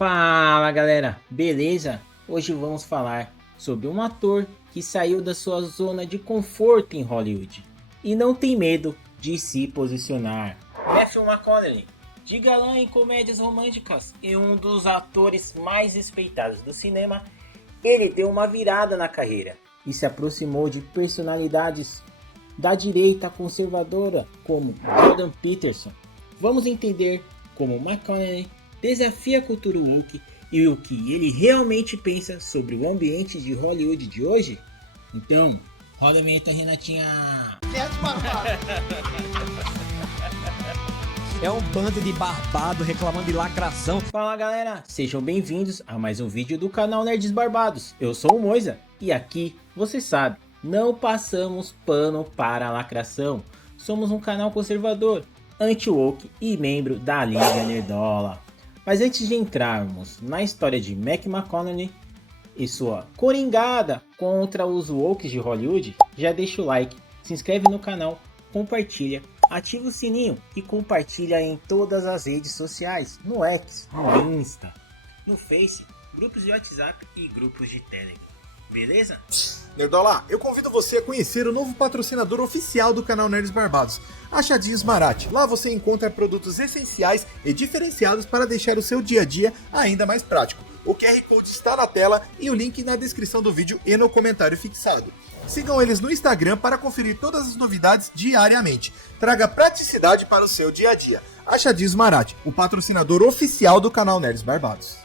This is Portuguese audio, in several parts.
Fala galera, beleza? Hoje vamos falar sobre um ator que saiu da sua zona de conforto em Hollywood e não tem medo de se posicionar. Matthew McConaughey, de galã em comédias românticas e um dos atores mais respeitados do cinema, ele deu uma virada na carreira e se aproximou de personalidades da direita conservadora como Jordan Peterson. Vamos entender como McConaughey desafia a cultura woke e o que ele realmente pensa sobre o ambiente de Hollywood de hoje? Então, roda a vinheta, Renatinha! É um bando de barbado reclamando de lacração. Fala galera, sejam bem-vindos a mais um vídeo do canal Nerds Barbados. Eu sou o Moisa e aqui, você sabe, não passamos pano para a lacração. Somos um canal conservador, anti-woke e membro da Liga Nerdola. Mas antes de entrarmos na história de Matthew McConaughey e sua coringada contra os woke de Hollywood, já deixa o like, se inscreve no canal, compartilha, ativa o sininho e compartilha em todas as redes sociais, no X, no Insta, no Face, grupos de WhatsApp e grupos de Telegram. Beleza? Nerdola, eu convido você a conhecer o novo patrocinador oficial do canal Nerds Barbados, Achadinhos Marati. Lá você encontra produtos essenciais e diferenciados para deixar o seu dia a dia ainda mais prático. O QR Code está na tela e o link na descrição do vídeo e no comentário fixado. Sigam eles no Instagram para conferir todas as novidades diariamente. Traga praticidade para o seu dia a dia. Achadinhos Marati, o patrocinador oficial do canal Nerds Barbados.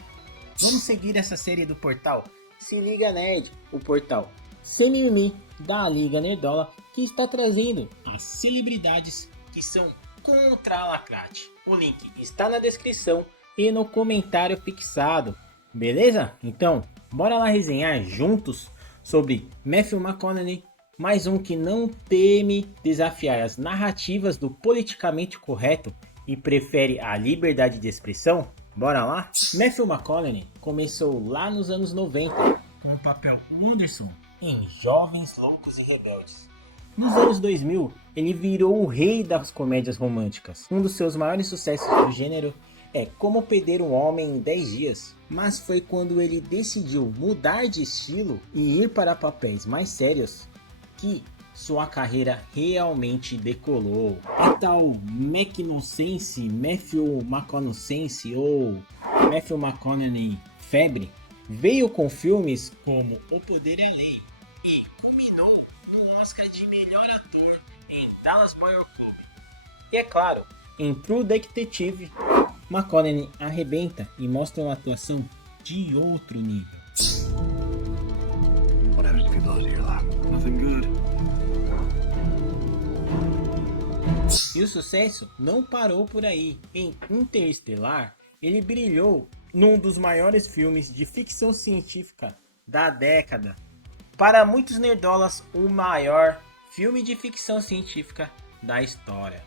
Vamos seguir essa série do portal Se Liga Nerd, o portal sem mimimi da Liga Nerdola, que está trazendo as celebridades que são contra a lacrate. O link está na descrição e no comentário fixado, beleza? Então, bora lá resenhar juntos sobre Matthew McConaughey, mais um que não teme desafiar as narrativas do politicamente correto e prefere a liberdade de expressão. Bora lá? Matthew McConaughey começou lá nos anos 90 com o papel Wonderson em Jovens Loucos e Rebeldes. Nos anos 2000, ele virou o rei das comédias românticas. Um dos seus maiores sucessos do gênero é Como Perder um Homem em 10 Dias. Mas foi quando ele decidiu mudar de estilo e ir para papéis mais sérios que sua carreira realmente decolou. É tal Matthew McConaughey ou Matthew McConaughey febre veio com filmes como O Poder é a Lei e culminou no Oscar de melhor ator em Dallas Buyers Club. E é claro, em True Detective, McConaughey arrebenta e mostra uma atuação de outro nível. What happens to people out here, Locke? Nothing good. E o sucesso não parou por aí. Em Interestelar, ele brilhou num dos maiores filmes de ficção científica da década. Para muitos nerdolas, o maior filme de ficção científica da história.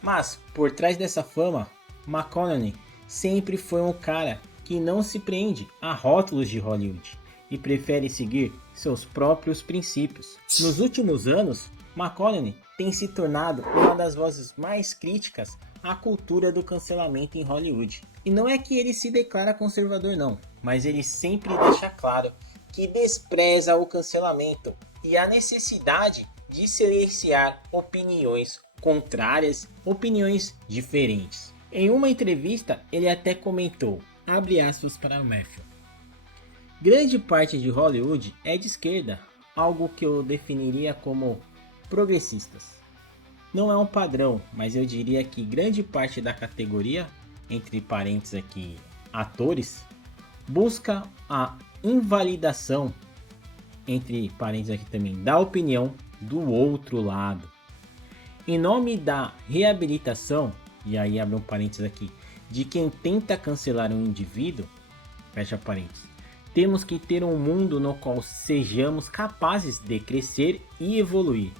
Mas, por trás dessa fama, McConaughey sempre foi um cara que não se prende a rótulos de Hollywood e prefere seguir seus próprios princípios. Nos últimos anos, McConaughey tem se tornado uma das vozes mais críticas à cultura do cancelamento em Hollywood. E não é que ele se declara conservador não, mas ele sempre deixa claro que despreza o cancelamento e a necessidade de silenciar opiniões contrárias, opiniões diferentes. Em uma entrevista, ele até comentou, abre aspas para o Matthew: grande parte de Hollywood é de esquerda, algo que eu definiria como progressistas. Não é um padrão, mas eu diria que grande parte da categoria, entre parênteses aqui, atores, busca a invalidação, entre parênteses aqui também, da opinião do outro lado. Em nome da reabilitação, e aí abre um parênteses aqui, de quem tenta cancelar um indivíduo, fecha parênteses, temos que ter um mundo no qual sejamos capazes de crescer e evoluir.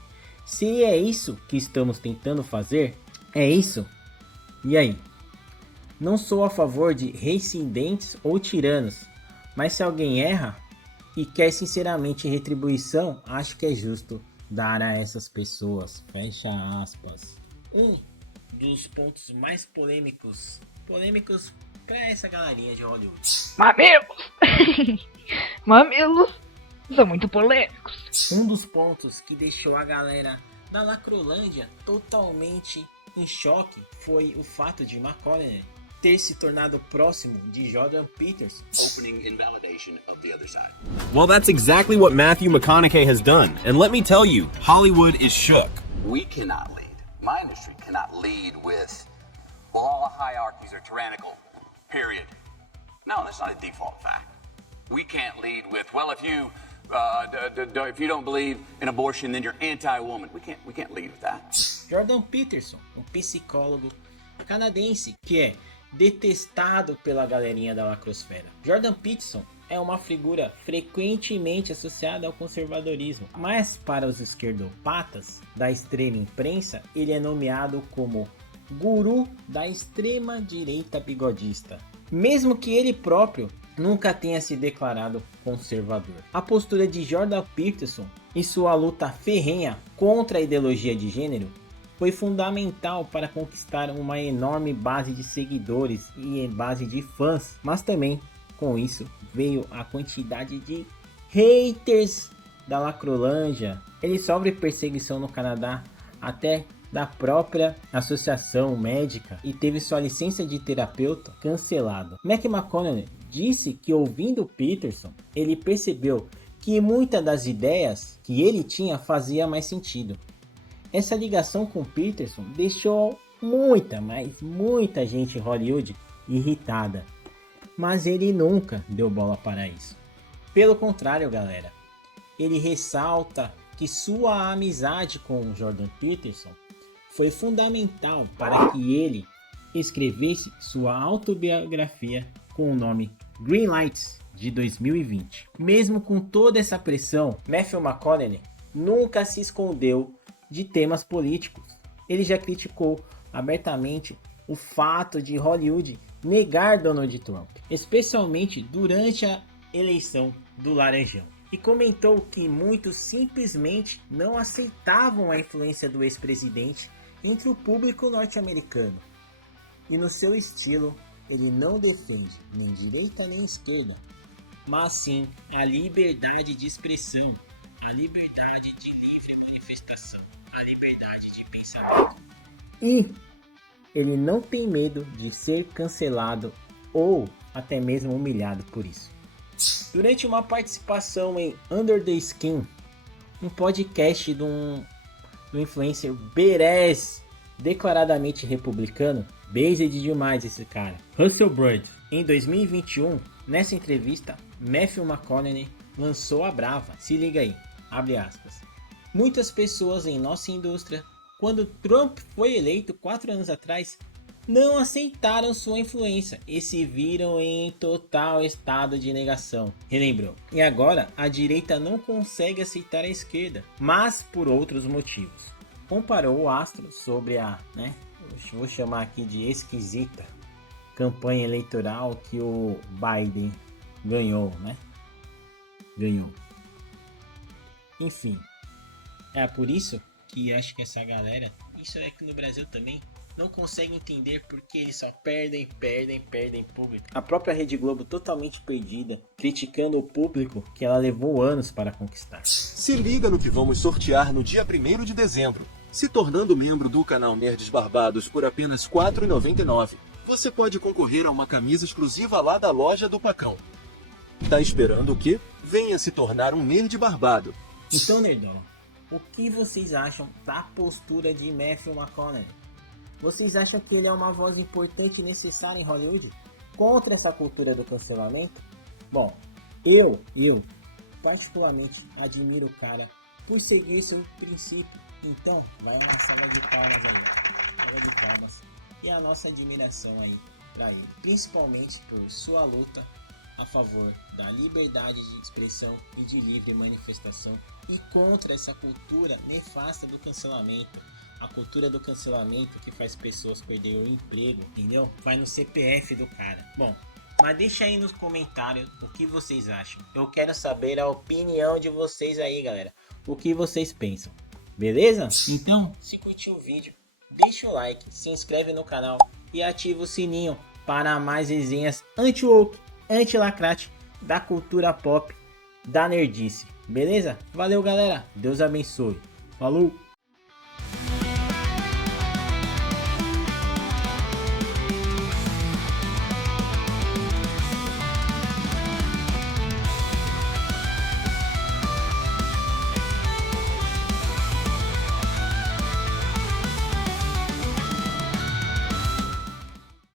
Se é isso que estamos tentando fazer, é isso. E aí? Não sou a favor de reincidentes ou tiranos, mas se alguém erra e quer sinceramente retribuição, acho que é justo dar a essas pessoas. Fecha aspas. Um dos pontos mais polêmicos pra essa galerinha de Hollywood. Mamilos! Mamilos são muito polêmicos. Um dos pontos que deixou a galera da Lacrolândia totalmente em choque foi o fato de McConaughey ter se tornado próximo de Jordan Peterson. Opening invalidation of the other side. Well, that's exactly what Matthew McConaughey has done. And let me tell you, Hollywood is shook. We cannot lead. My industry cannot lead with, well, all hierarchies are tyrannical. Period. No, that's not a default fact. We can't lead with, well, if you don't believe in abortion, then you're anti-woman. We can't lead with that. Jordan Peterson, um psicólogo canadense que é detestado pela galerinha da lacrosfera. Jordan Peterson é uma figura frequentemente associada ao conservadorismo, mas para os esquerdopatas da extrema imprensa, ele é nomeado como guru da extrema direita bigodista, mesmo que ele próprio nunca tenha se declarado conservador. A postura de Jordan Peterson e sua luta ferrenha contra a ideologia de gênero foi fundamental para conquistar uma enorme base de seguidores e base de fãs, mas também com isso veio a quantidade de haters da Lacrolândia. Ele sofre perseguição no Canadá até da própria associação médica e teve sua licença de terapeuta cancelada. McConaughey disse que ouvindo Peterson, ele percebeu que muitas das ideias que ele tinha fazia mais sentido. Essa ligação com Peterson deixou muita gente em Hollywood irritada, mas ele nunca deu bola para isso. Pelo contrário, galera, ele ressalta que sua amizade com Jordan Peterson foi fundamental para que ele escrevesse sua autobiografia com o nome Green Lights de 2020. Mesmo com toda essa pressão, Matthew McConaughey nunca se escondeu de temas políticos. Ele já criticou abertamente o fato de Hollywood negar Donald Trump, especialmente durante a eleição do Laranjão, e comentou que muitos simplesmente não aceitavam a influência do ex-presidente entre o público norte-americano. E no seu estilo, ele não defende nem direita nem esquerda, mas sim a liberdade de expressão, a liberdade de livre manifestação, a liberdade de pensamento. E ele não tem medo de ser cancelado ou até mesmo humilhado por isso. Durante uma participação em Under the Skin, um podcast do influencer Berez, declaradamente republicano, based demais esse cara, Russell Brand, em 2021, nessa entrevista, Matthew McConaughey lançou a brava. Se liga aí, abre aspas. Muitas pessoas em nossa indústria, quando Trump foi eleito 4 anos atrás, não aceitaram sua influência e se viram em total estado de negação, relembrou. E agora a direita não consegue aceitar a esquerda, mas por outros motivos. Comparou o astro sobre a, vou chamar aqui de esquisita, campanha eleitoral que o Biden ganhou, Ganhou. Enfim, é por isso que acho que essa galera, isso é que no Brasil também, não consegue entender porque eles só perdem público. A própria Rede Globo totalmente perdida, criticando o público que ela levou anos para conquistar. Se liga no que vamos sortear no dia 1º de dezembro. Se tornando membro do canal Nerds Barbados por apenas R$ 4,99, você pode concorrer a uma camisa exclusiva lá da loja do Pacão. Tá esperando o quê? Venha se tornar um nerd barbado. Então, nerdola, o que vocês acham da postura de Matthew McConaughey? Vocês acham que ele é uma voz importante e necessária em Hollywood contra essa cultura do cancelamento? Bom, eu particularmente admiro o cara por seguir seu princípio. Então, vai uma salva de palmas aí. Salva de palmas. E a nossa admiração aí pra ele. Principalmente por sua luta a favor da liberdade de expressão e de livre manifestação e contra essa cultura nefasta do cancelamento. A cultura do cancelamento que faz pessoas perderem o emprego, entendeu? Vai no CPF do cara. Bom, mas deixa aí nos comentários o que vocês acham. Eu quero saber a opinião de vocês aí, galera. O que vocês pensam, beleza? Então, se curtiu o vídeo, deixa o like, se inscreve no canal e ativa o sininho para mais resenhas anti-woke, anti-lacrate da cultura pop, da nerdice. Beleza? Valeu, galera. Deus abençoe. Falou!